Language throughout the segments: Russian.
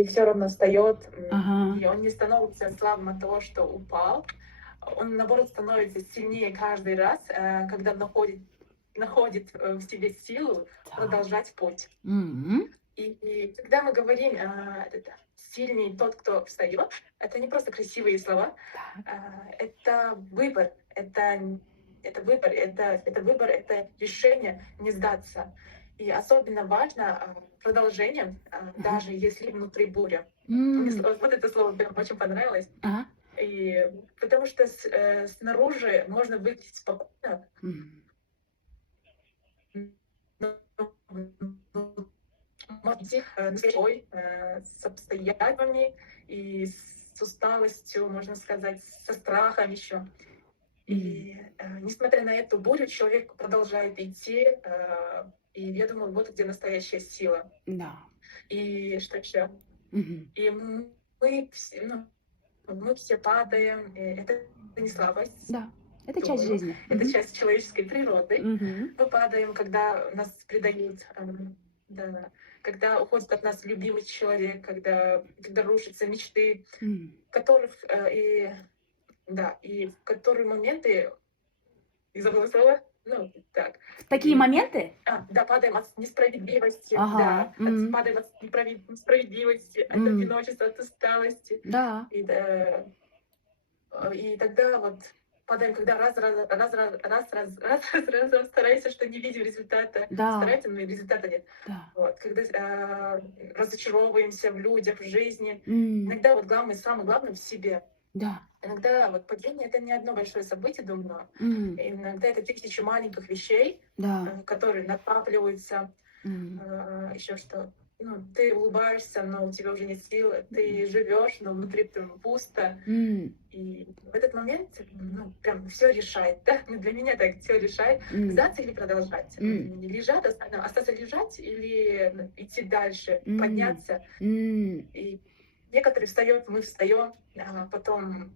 и все равно встает, Ага. и он не становится слабым от того, что упал. Он, наоборот, становится сильнее каждый раз, когда находит в себе силу Так. продолжать путь. М. И когда мы говорим, сильный тот, кто встает, это не просто красивые слова, Так. это выбор, это выбор, это выбор, это решение не сдаться. И особенно важно продолжение, Ага. даже если внутри буря. Мне М. вот это слово прям очень понравилось. Ага. И потому что снаружи можно выглядеть спокойно, М. но может быть, настрой, с обстоятельствами и с усталостью, можно сказать, со страхом еще. М. И несмотря на эту бурю, человек продолжает идти, и я думаю, вот где настоящая сила. Да. И что еще? Мгм. И ну, мы все падаем, и это не слабость, Да. Это часть думаю, жизни. это Мгм. часть человеческой природы. Мгм. Мы падаем, когда нас предают, да, когда уходит от нас любимый человек, когда рушатся мечты, М. которых и в которые моменты, и забыла слово, ну так, В такие моменты? да, падаем от несправедливости, Ага. да, М. падаем от несправедливости, от М. одиночества, от усталости, Да. и да, и тогда вот падаем, когда раз стараемся, что не видим результата, Да. стараемся, но и результата нет. Да. Вот, когда разочаровываемся в людях, в жизни. М. Иногда вот самое главное в себе. Да. Иногда вот падение — это не одно большое событие, думаю. М. Иногда это тысячи маленьких вещей, Да. которые накапливаются. М. Еще что? Ну, ты улыбаешься, но у тебя уже нет сил. М. Ты живешь, но внутри пусто. М. И в этот момент, ну, прям все решает, да? Ну, для меня так все решает. М. Сдаться или продолжать? М. Лежать, остаться лежать или идти дальше, М. подняться? М. И некоторые встают, мы встаем, потом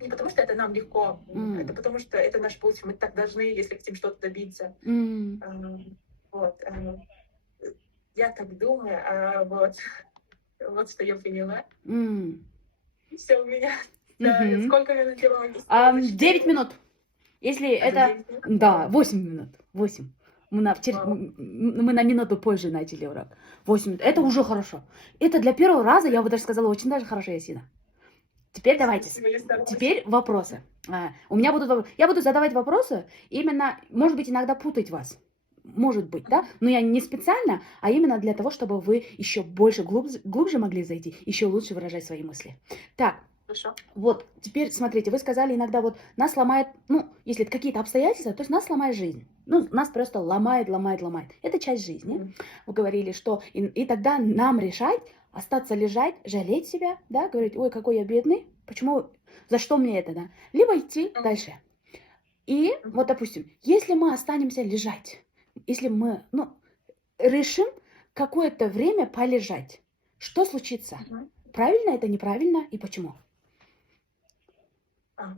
не потому что это нам легко, это М. потому что это наш путь, мы так должны, если хотим что-то добиться. М. Вот, я так думаю, вот, вот что я поняла. М. Все у меня. Да, Мгм. сколько минут я могу сказать? За 4 9 минуты? минут. Если За это... 9 минут? Да, 8 минут. 8. Вау. Мы на минуту позже начали урок. 8 минут. Это Мгм. уже хорошо. Это для первого раза, я бы даже сказала, очень даже хорошо, Ясина. Теперь давайте. Спасибо, я старалась. Теперь вопросы. У меня будут... Я буду задавать вопросы, именно, может быть, иногда путать вас. Может быть, да? Мгм. Но я не специально, а именно для того, чтобы вы еще больше глубже могли зайти, еще лучше выражать свои мысли. Так, Хорошо. вот, теперь смотрите, вы сказали иногда вот нас ломает, ну, если это какие-то обстоятельства, то есть нас ломает жизнь. Ну, нас просто ломает. Это часть жизни. Мгм. Вы говорили, что и тогда нам решать, остаться лежать, жалеть себя, да, говорить, ой, какой я бедный, почему, за что мне это, да? Либо идти Мгм. дальше. И вот, Мгм. допустим, если мы останемся лежать, если мы, ну, решим какое-то время полежать, что случится? Мгм. Правильно это, неправильно и почему?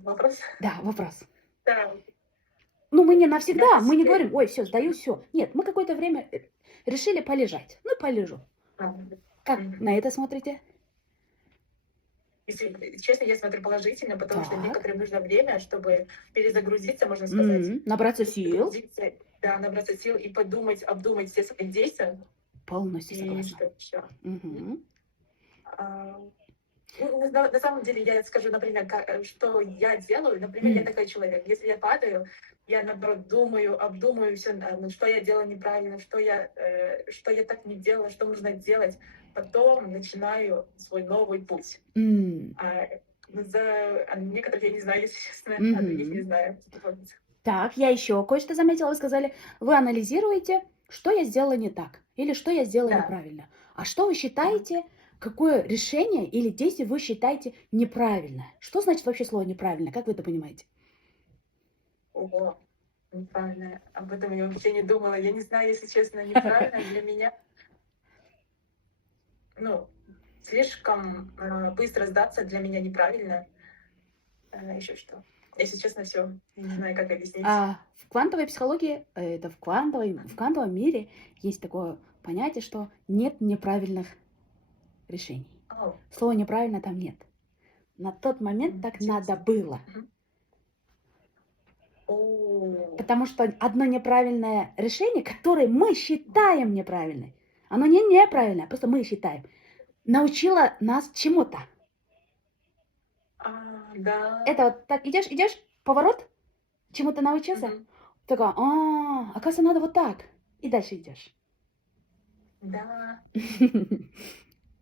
Вопрос? Да, вопрос. Да, Ну, мы не я навсегда, по мы не себе. говорим, ой, все, сдаю, Мгм. все. Нет, мы какое-то время решили полежать. Ну, полежу. Как Мгм. на это смотрите? Если честно, я смотрю положительно, потому что Так. некоторым нужно время, чтобы перезагрузиться, можно сказать. Набраться сил. Перезагрузиться, да, набраться сил и подумать, обдумать все свои действия. Полностью И согласна. что еще? Мгм. Ну, на самом деле, я скажу, например, что я делаю. Например, я М. такой человек. Если я падаю, я, наоборот, думаю, обдумаю все, что я делала неправильно, что я так не делала, что нужно делать. Потом начинаю свой новый путь. М. А, некоторых я не знаю, если честно, а других не Мгм. знаю. Вот. Так, я еще кое-что заметила. Вы сказали, вы анализируете, что я сделала не так или что я сделала Да. неправильно. А что вы Мгм. считаете, какое решение или действие вы считаете неправильное? Что значит вообще слово неправильно? Как вы это понимаете? Ого, неправильно. Об этом я вообще не думала. Я не знаю, если честно, неправильно для меня. Ну, слишком быстро сдаться для меня неправильно. Еще что? Если честно, все. Я не знаю, как объяснить. В квантовой психологии, это в квантовом мире есть такое понятие, что нет неправильных решений. Ау, Слова неправильно там нет. На тот момент так надо интересно. было. Мгм. О, Потому что одно неправильное решение, которое мы считаем неправильным, оно не неправильное, просто мы считаем, научило нас чему-то. да. Это вот так идешь, поворот, чему-то научился, Мгм. такая, оказывается, надо вот так. И дальше идешь. Да.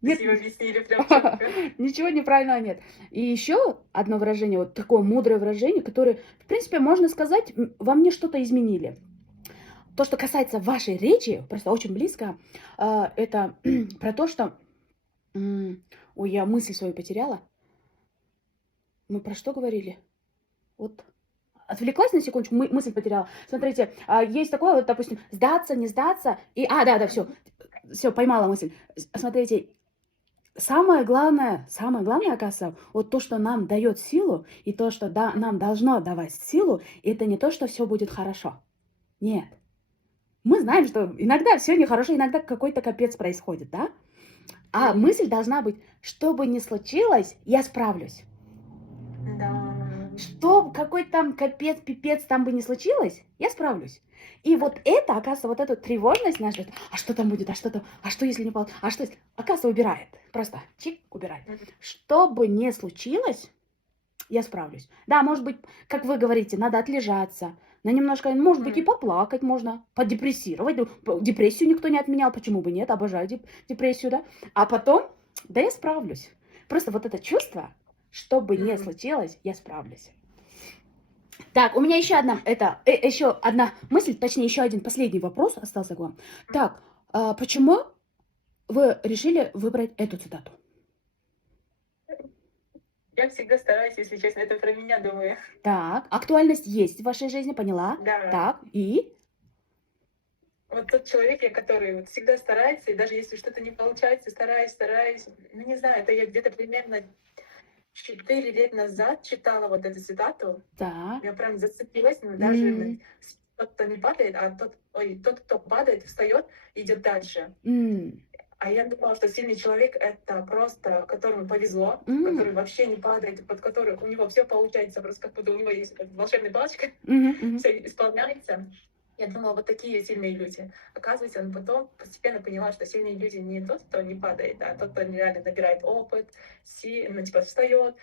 Нет, Спасибо, объяснили прям четко. ничего неправильного нет. И еще одно выражение, вот такое мудрое выражение, которое, в принципе, можно сказать, во мне что-то изменили. То, что касается вашей речи, просто очень близко, это про то, что... Ой, я мысль свою потеряла. Мы про что говорили? Вот отвлеклась на секундочку, мысль потеряла. Смотрите, есть такое, вот, допустим, сдаться, не сдаться. И, да, все, поймала мысль. Смотрите, самое главное, оказывается, вот то, что нам дает силу, и то, что нам должно давать силу, это не то, что все будет хорошо. Нет. Мы знаем, что иногда все нехорошо, иногда какой-то капец происходит, да? А Мгм. мысль должна быть, что бы ни случилось, я справлюсь. Да. Что какой там капец, пипец там бы ни случилось, я справлюсь. И вот это, оказывается, вот эту тревожность нашу, а что там будет, а что если не получится, а что если, оказывается, убирает. Просто чик, убирает. Мгм. Что бы ни случилось, я справлюсь. Да, может быть, как вы говорите, надо отлежаться, на немножко, может быть, и Мгм. поплакать можно, подепрессировать. Депрессию никто не отменял, почему бы нет, обожаю депрессию, да. А потом, да, я справлюсь. Просто вот это чувство, что бы ни Мгм. случилось, я справлюсь. Так, у меня еще одна мысль, точнее, еще один последний вопрос остался к вам. Так, почему вы решили выбрать эту цитату? Я всегда стараюсь, если честно, это про меня думаю. Так, актуальность есть в вашей жизни, поняла? Да. Так, и? Вот тот человек, я который вот всегда старается, и даже если что-то не получается, стараюсь. Ну, не знаю, это я где-то примерно 4 лет назад читала вот эту цитату. Так. Я прям зацепилась, но даже М, тот, кто не падает, тот, кто падает, встает, идет дальше. м, А я думала, что сильный человек это просто, которому повезло, м, который вообще не падает, под который у него все получается, просто как будто у него есть волшебная палочка, мгм, мгм, все исполняется. Я думала, вот такие сильные люди. Оказывается, потом постепенно поняла, что сильные люди не тот, кто не падает, а тот, кто реально набирает опыт, типа встает,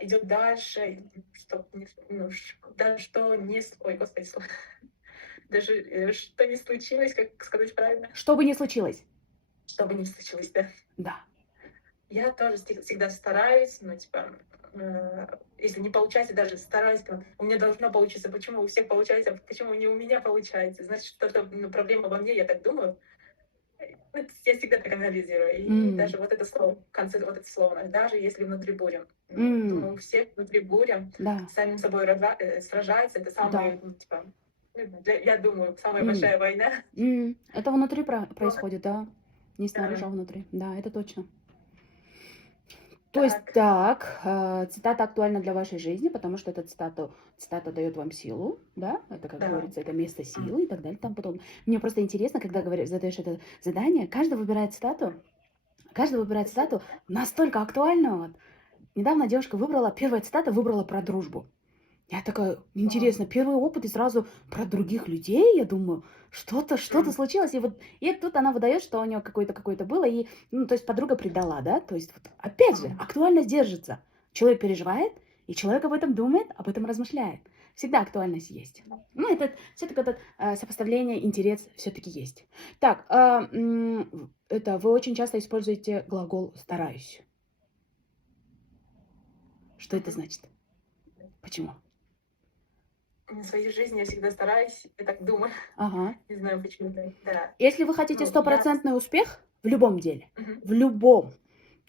идет дальше, что, даже что не, ой, господи, даже что не случилось, как сказать правильно, Что бы ни случилось. что бы ни случилось, да. Да. Я тоже всегда стараюсь, ну, типа, если не получается, даже стараюсь, там, у меня должно получиться, почему у всех получается, почему не у меня получается, значит, что-то, проблема во мне, я так думаю. Я всегда так анализирую. И М, даже вот это слово, в конце вот это слово, даже если внутри буря. м, Думаю, у всех внутри буря, Да, с самим собой сражается, это да. самое, типа, я думаю, самая М, большая война. Это внутри Но, происходит, да. Не снаружи, да, а внутри. Да, это точно. То есть так, так, цитата актуальна для вашей жизни, потому что эта цитата дает вам силу, да, это, как да. говорится, это место силы и так далее, и тому подобное. Мне просто интересно, когда задаешь это задание, каждый выбирает Спасибо. цитату настолько актуальную. Вот. Недавно девушка первая цитата выбрала про дружбу. Я такая, Вау. интересно, первый опыт и сразу про других людей, я думаю, что-то М, случилось, и тут она выдает, что у нее какое-то было, и, ну, то есть подруга предала, да, то есть, вот, опять же, м, актуальность держится. Человек переживает, и человек об этом думает, об этом размышляет. Всегда актуальность есть. Ну, это все-таки это сопоставление, интерес все-таки есть. Так, это вы очень часто используете глагол «стараюсь». Что это мгм. значит? Почему? В своей жизни я всегда стараюсь, я так думаю, Ага. не знаю почему-то, да. Если вы хотите Ну, я... стопроцентный успех в любом деле, Мгм. в любом,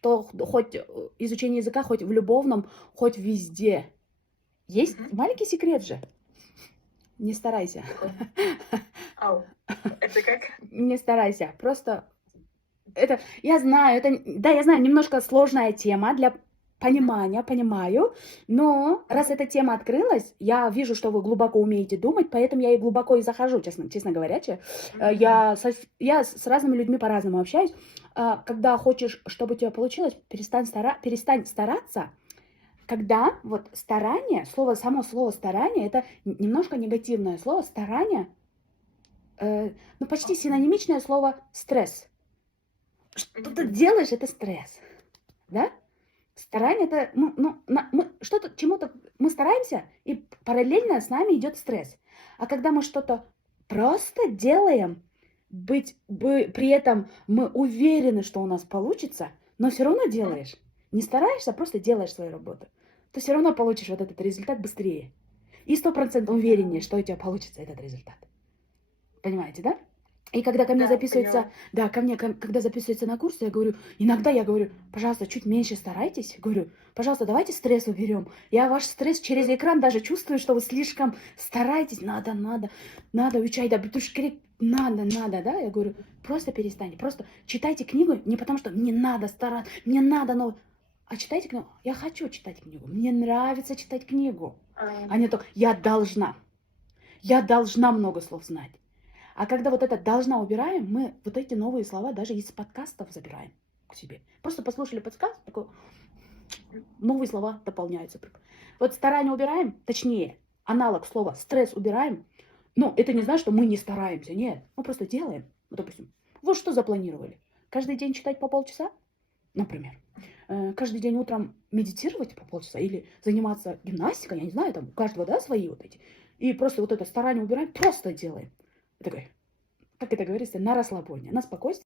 то хоть изучение языка, хоть в любовном, хоть везде, есть Мгм. маленький секрет же. Не старайся. Какой? Ау. Это как? Не старайся. Просто это, я знаю, немножко сложная тема для понимания, понимаю, но раз эта тема открылась, я вижу, что вы глубоко умеете думать, поэтому я и глубоко и захожу, честно говоря. Я с разными людьми по-разному общаюсь. Когда хочешь, чтобы у тебя получилось, перестань стараться. Когда вот старание, само слово старание, это немножко негативное слово. Старание, ну почти синонимичное слово стресс. Что ты делаешь, это стресс, да? Старание это, мы что-то, чему-то мы стараемся, и параллельно с нами идет стресс. А когда мы что-то просто делаем, при этом мы уверены, что у нас получится, но все равно делаешь. Не стараешься, а просто делаешь свою работу. То все равно получишь вот этот результат быстрее. И 100% увереннее, что у тебя получится этот результат. Понимаете, да? И когда ко мне Да, записывается, когда записывается на курсы, иногда я говорю, пожалуйста, чуть меньше старайтесь. Говорю, пожалуйста, давайте стресс уберем. Я ваш стресс через экран даже чувствую, что вы слишком стараетесь. Надо, учай, да, надо, да. Я говорю, просто перестаньте, просто читайте книгу не потому, что мне надо стараться, мне надо, но... А читайте книгу. Я хочу читать книгу. Мне нравится читать книгу. А не то, я должна много слов знать. А когда вот это «должна» убираем, мы вот эти новые слова даже из подкастов забираем к себе. Просто послушали подкаст, такой, новые слова дополняются. Вот старание убираем, точнее, аналог слова «стресс» убираем. Но это не значит, что мы не стараемся, нет. Мы просто делаем. Вот, допустим, вот что запланировали. Каждый день читать по полчаса, например. Каждый день утром медитировать по полчаса или заниматься гимнастикой, я не знаю, там у каждого, да, свои вот эти. И просто вот это старание убираем, просто делаем. Такой, как это говорится, на расслабоне, на спокойствие.